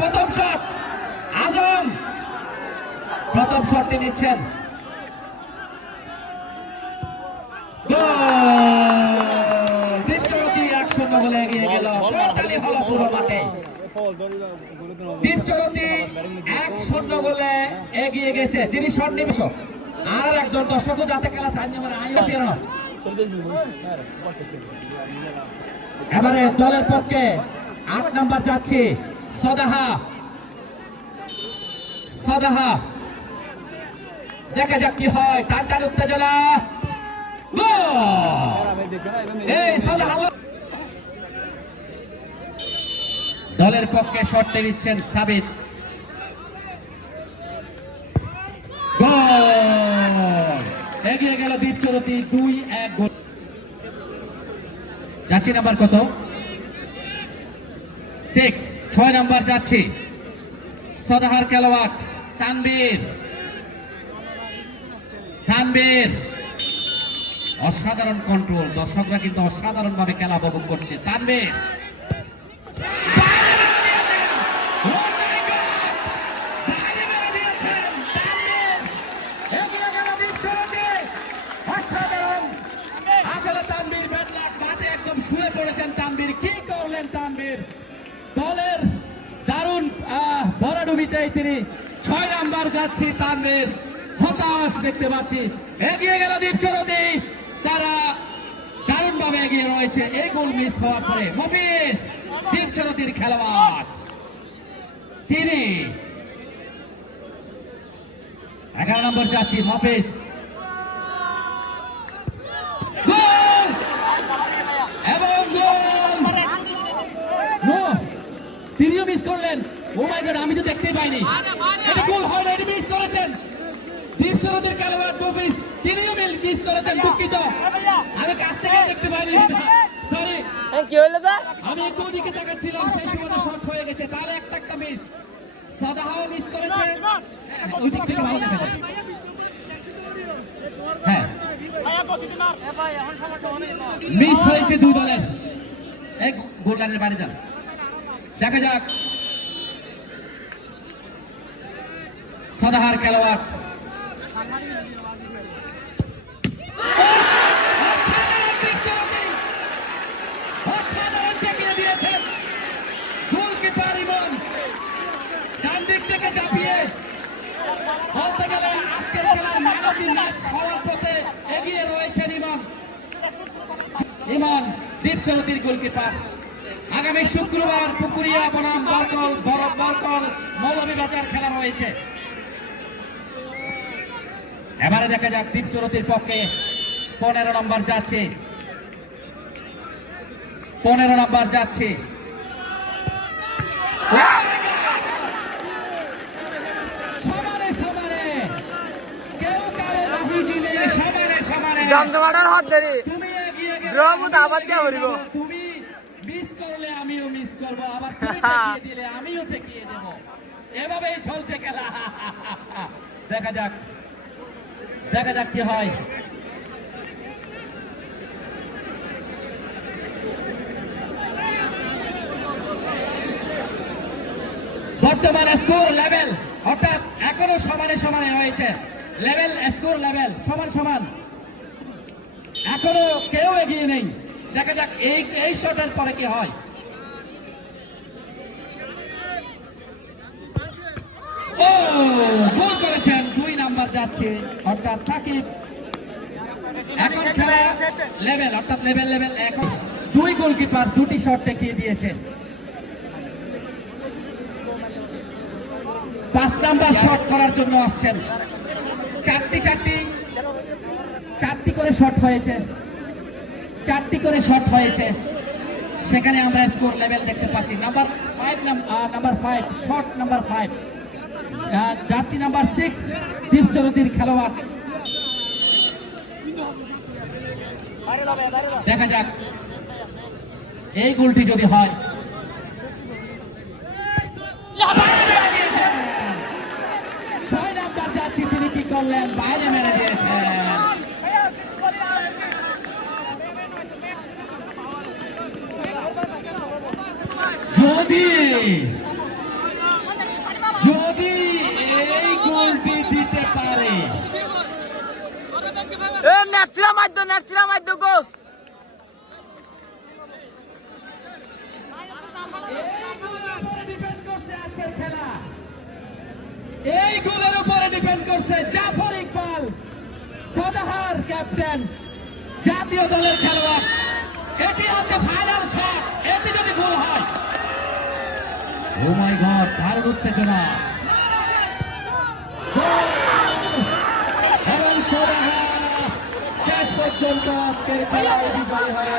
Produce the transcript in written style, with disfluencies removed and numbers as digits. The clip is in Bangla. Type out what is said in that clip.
প্রথম শট আজম প্রথম শটটি নিচ্ছেন। দীপচরতি 1-0 বলে এগিয়ে গেল। তালি হলো পুরো মাঠে। দীপচরতি 1-0 বলে এগিয়ে গেছে। যিনি সন্নিবেশ আর একজন দর্শকও যাতে খেলা সামনে মানে এবারে দলের পক্ষে 8 নাম্বার যাচ্ছে সদাহা। দেখা যাক কি হয়। টান উত্তেজনা। দলের পক্ষে শটটি নিচ্ছেন সাবিত। এগিয়ে গেল দীপচরতি 2-1 গোল। যাচ্ছি নাম্বার কত 6 নাম্বার যাচ্ছি সদাহার খেলোয়াড় তানবীর। অসাধারণ কন্ট্রোল। দর্শকরা কিন্তু অসাধারণ ভাবে খেলা উপভোগ করছে। তানবীর শুয়ে পড়েছেন। তানবীর কি করলেন? তানবীর দলের দারুণ ভরাডুবিতে তিনি 6 নাম্বার যাচ্ছি। তানবীর হতাশ দেখতে পাচ্ছি। এগিয়ে গেল দীপচরতি। তারা দারুণ ভাবে এগিয়ে রয়েছে। এই গোল মিস হওয়ার পরে মফিজ দীপচরতির খেলোয়াড় তিনি 11 নম্বর যাচ্ছি মফিজ। তিনিও মিস করলেন। ও মাই গড, আমি তো দেখতেই পাইনি। এটা গোল হয় না, এটা মিস করেছেন দীপচরতির খেলোয়াড় মফিজ। তিনিও মিস করেছেন। দুঃখিত, আমি কাছ থেকে দেখতে পাইনি। সরি, কি হলো দা? আমি একটু ওদিকে তাকাচ্ছিলাম, সেই সময় শট হয়ে গেছে। তাহলে একটা মিস। সদাহাও মিস করেছে। ওই দিক থেকে ভালো দেখা যায়। হ্যাঁ, মিস হয়েছে 2 দলের। এক গোল লাইনের বাইরে যান। দেখা যাক সদাহার খেলোয়াড় গোলকিপার ইমন ডান দিক থেকে চাপিয়ে বলতে গেলে আজকের খেলার ম্যান অফ দি ম্যাচ হওয়ার পথে এগিয়ে রয়েছেন ইমন দীপচরতির গোলকিপার। আগামী শুক্রবার পুকুরিয়া বনাম বরকল মৌলভীবাজার খেলা রয়েছে। এবারে দেখা যাক দীপচরতির পক্ষে 15 নম্বর যাচ্ছে। সমানে কেউ কারো বাহু দিলে সমানে জমজমাটার হাত ধরে তুমি এগিয়ে গেলে দ্রবত আবার দিয়ে হরিব। তুমি মিস করলে আমিও মিস করব, আবার তুমি ঠেকিয়ে দিলে আমিও ঠেকিয়ে দেব। এভাবেই চলছে খেলা। দেখা যাক কি হয়। বর্তমান স্কোর লেভেল অর্থাৎ এখনো সমানে হয়েছে। স্কোর লেভেল সমান। এখনো কেউ এগিয়ে নেই। দেখা যাক এই শটের পরে কি হয়। ও গোল করেছেন 2 নাম্বার যাচ্ছে অর্থাৎ সাকিব। এখন খেলা লেভেল এখন 2 গোলকিপার 2টি শট দেখিয়ে দিয়েছে। 5 নাম্বার শট করার জন্য আসছেন। 4টি করে শট হয়েছে। সেখানে আমরা স্কোর লেভেল দেখতে পাচ্ছি। নাম্বার 5 শট নাম্বার 5 যাচ্ছি নাম্বার 6 দীপচরতির খেলোয়াড়। দেখা যাক এই গোলটি যদি হয়। 6 নাম্বার যাচ্ছি, তিনি কি করলেন? বাইরে মেরে দিয়েছেন। যদি নেটছিলা মাইদ্য গো। এই গোলের উপরে ডিপেন্ড করছে জাফর ইকবাল, সদাহার ক্যাপ্টেন, জাতীয় দলের খেলোয়াড়। এটি হচ্ছে ফাইনাল শট, এটি যদি গোল হয়, ও মাই গড, দারুণ উত্তেজনা। এবং সদাহার শেষ পর্যন্ত আজকের খেলায় বিজয়ী হয়।